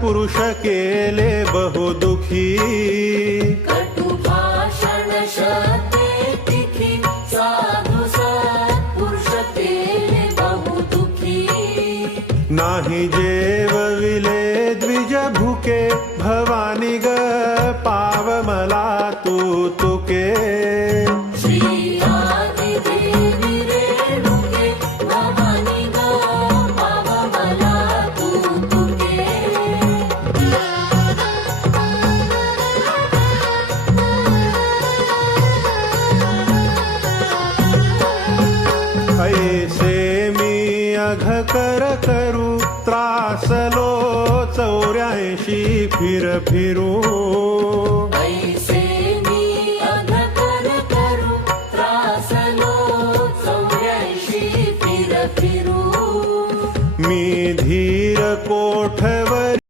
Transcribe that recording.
पुरुष केले बहुदुखी कटु भाषण शब्दे तिखी साधु सत्पुरुष केले बहुदुखी नाही जेवविले द्विज भुके भवानी ग पाव मला तू तुके श्री आदिदेवी रेणुके भवानी ग पाव मला तू तुके ऐसे मी अघकर करू त्रासलो 84 फिरू